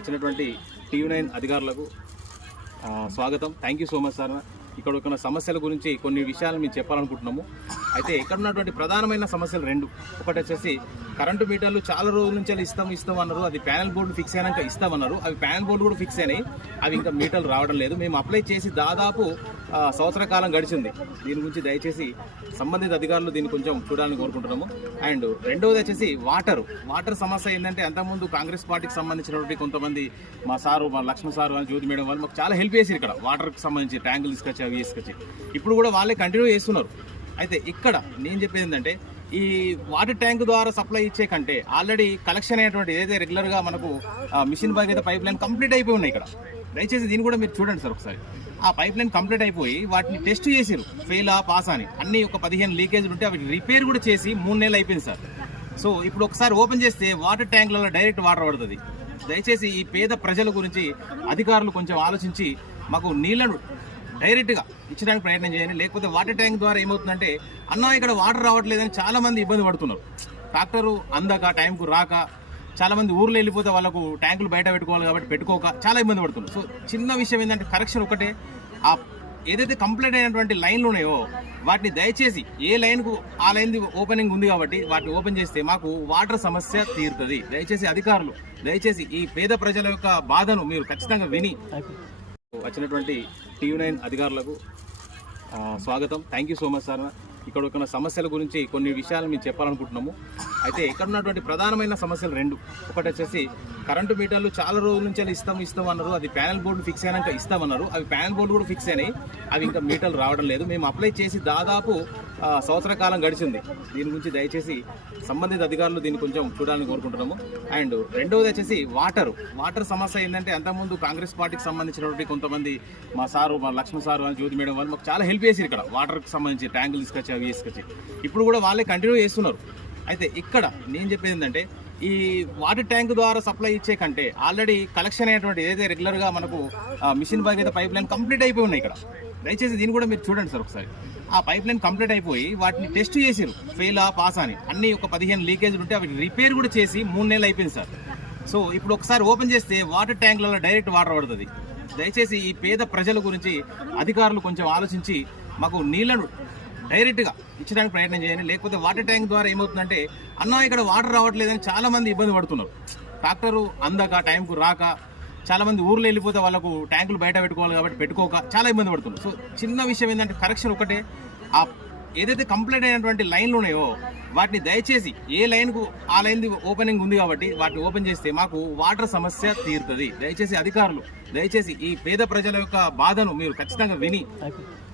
వచ్చినటువంటి TV nine అధికారులకు స్వాగతం. Thank you so much sir ఇక్కడ ఉన్న సమస్యల గురించి కొన్ని విషయాలు మేము చెప్పాలనుకుంటున్నాము. అయితే ఇక్కడ ఉన్నటువంటి ప్రధానమైన సమస్యలు రెండు. ఒకటి వచ్చేసి కరెంటు మీటర్లు చాలా రోజుల నుంచి ఇస్తాం ఇస్తాం అన్నారు. అది ప్యానల్ బోర్డు ఫిక్స్ అయినాక ఇస్తామన్నారు. అవి ప్యానల్ బోర్డు కూడా ఫిక్స్ అయినాయి. అవి ఇంకా మీటర్లు రావడం లేదు. మేము అప్లై చేసి దాదాపు సంవత్సర కాలం గడిచింది. దీని గురించి దయచేసి సంబంధిత అధికారులు దీన్ని కొంచెం చూడాలని కోరుకుంటున్నాము. అండ్ రెండవది వచ్చేసి వాటర్. వాటర్ సమస్య ఏంటంటే అంతకుముందు కాంగ్రెస్ పార్టీకి సంబంధించినటువంటి కొంతమంది మా సారు మా లక్ష్మణ్ సారు అని జ్యోతి మేడం వాళ్ళు మాకు చాలా హెల్ప్ చేసి ఇక్కడ. వాటర్కి సంబంధించి ట్యాంకులు తీసుకొచ్చి అవి తీసుకొచ్చి. ఇప్పుడు కూడా వాళ్ళే కంటిన్యూ చేస్తున్నారు. అయితే ఇక్కడ నేను చెప్పేది ఏంటంటే ఈ వాటర్ ట్యాంక్ ద్వారా సప్లై ఇచ్చే కంటే ఆల్రెడీ కలెక్షన్ అయినటువంటి ఏదైతే రెగ్యులర్గా మనకు మిషన్ బాగ్ అయితే పైప్ లైన్ కంప్లీట్ అయిపోయి ఉన్నాయి ఇక్కడ. దయచేసి దీన్ని కూడా మీరు చూడండి సార్ ఒకసారి. ఆ పైప్ లైన్ కంప్లీట్ అయిపోయి వాటిని టెస్ట్ చేసారు ఫెయిల్ ఆ పాస్ అని. అన్ని ఒక పదిహేను లీకేజ్లు ఉంటే అవి రిపేర్ కూడా చేసి మూడు నెలలు అయిపోయింది సార్. సో ఇప్పుడు ఒకసారి ఓపెన్ చేస్తే వాటర్ ట్యాంకులలో డైరెక్ట్ వాటర్ పడుతుంది. దయచేసి ఈ పేద ప్రజల గురించి అధికారులు కొంచెం ఆలోచించి మాకు నీళ్ళను డైరెక్ట్గా ఇచ్చడానికి ప్రయత్నం చేయండి. లేకపోతే వాటర్ ట్యాంక్ ద్వారా ఏమవుతుందంటే అన్న ఇక్కడ వాటర్ రావట్లేదని చాలామంది ఇబ్బంది పడుతున్నారు. ట్రాక్టరు అందక టైంకు రాక చాలామంది ఊర్లో వెళ్ళిపోతే వాళ్ళకు ట్యాంకులు బయట పెట్టుకోవాలి కాబట్టి పెట్టుకోక చాలా ఇబ్బంది పడుతున్నారు. సో చిన్న విషయం ఏంటంటే కరెక్షన్ ఒకటే. ఆ ఏదైతే కంప్లీట్ అయినటువంటి లైన్లు ఉన్నాయో వాటిని దయచేసి ఏ లైన్కు ఆ లైన్ ఓపెనింగ్ ఉంది కాబట్టి వాటిని ఓపెన్ చేస్తే మాకు వాటర్ సమస్య తీరుతుంది. దయచేసి అధికారులు దయచేసి ఈ పేద ప్రజల యొక్క బాధను మీరు ఖచ్చితంగా విని వచ్చినటువంటి టీవీ నైన్ అధికారులకు స్వాగతం. Thank you so much sir ఇక్కడ ఉన్న సమస్యల గురించి కొన్ని విషయాలు మేము చెప్పాలనుకుంటున్నాము. అయితే ఇక్కడ ఉన్నటువంటి ప్రధానమైన సమస్యలు రెండు. ఒకటి వచ్చేసి కరెంటు మీటర్లు చాలా రోజుల నుంచి అలా ఇస్తాం ఇస్తాం అన్నారు. అది ప్యానల్ బోర్డు ఫిక్స్ అయినాక ఇస్తామన్నారు. అవి ప్యానల్ బోర్డు కూడా ఫిక్స్ అయినాయి. అవి ఇంకా మీటర్లు రావడం లేదు. మేము అప్లై చేసి దాదాపు సంవత్సర కాలం గడిచింది. దీని గురించి దయచేసి సంబంధిత అధికారులు దీన్ని కొంచెం చూడాలని కోరుకుంటున్నాము. అండ్ రెండవది వచ్చేసి వాటర్. వాటర్ సమస్య ఏంటంటే అంతకుముందు కాంగ్రెస్ పార్టీకి సంబంధించినటువంటి కొంతమంది మా సారు మా లక్ష్మణ్ సారు అని జ్యోతి మేడం వాళ్ళు మాకు చాలా హెల్ప్ చేసి ఇక్కడ. వాటర్కి సంబంధించి ట్యాంకులు తీసుకొచ్చి అవి తీసుకొచ్చి. ఇప్పుడు కూడా వాళ్ళే కంటిన్యూ చేస్తున్నారు. అయితే ఇక్కడ నేను చెప్పేది ఏంటంటే ఈ వాటర్ ట్యాంక్ ద్వారా సప్లై ఇచ్చే కంటే ఆల్రెడీ కలెక్షన్ అయినటువంటి ఏదైతే రెగ్యులర్గా మనకు మిషన్ బాగ్ అయితే పైప్ లైన్ కంప్లీట్ అయిపోయి ఉన్నాయి ఇక్కడ. దయచేసి దీన్ని కూడా మీరు చూడండి సార్ ఒకసారి. ఆ పైప్ లైన్ కంప్లీట్ అయిపోయి వాటిని టెస్ట్ చేసారు ఫెయిల్ ఆ పాస్ అని. అన్ని ఒక పదిహేను లీకేజ్లు ఉంటే అవి రిపేర్ కూడా చేసి మూడు నెలలు అయిపోయింది సార్. సో ఇప్పుడు ఒకసారి ఓపెన్ చేస్తే వాటర్ ట్యాంకులలో డైరెక్ట్ వాటర్ పడుతుంది. దయచేసి ఈ పేద ప్రజల గురించి అధికారులు కొంచెం ఆలోచించి మాకు నీళ్ళను డైరెక్ట్గా ఇచ్చడానికి ప్రయత్నం చేయండి. లేకపోతే వాటర్ ట్యాంక్ ద్వారా ఏమవుతుందంటే అన్న ఇక్కడ వాటర్ రావట్లేదని చాలామంది ఇబ్బంది పడుతున్నారు. ట్రాక్టరు అందక టైంకు రాక చాలామంది ఊర్లో వెళ్ళిపోతే వాళ్ళకు ట్యాంకులు బయట పెట్టుకోవాలి కాబట్టి పెట్టుకోక చాలా ఇబ్బంది పడుతున్నారు. సో చిన్న విషయం ఏంటంటే కరెక్షన్ ఒకటే ఆ ఏదైతే కంప్లైంట్ అయినటువంటి లైన్లు ఉన్నాయో వాటిని దయచేసి ఏ లైన్కు ఆ లైన్ది ఓపెనింగ్ ఉంది కాబట్టి వాటిని ఓపెన్ చేస్తే మాకు వాటర్ సమస్య తీరుతుంది. దయచేసి అధికారులు దయచేసి ఈ పేద ప్రజల యొక్క బాధను మీరు ఖచ్చితంగా విని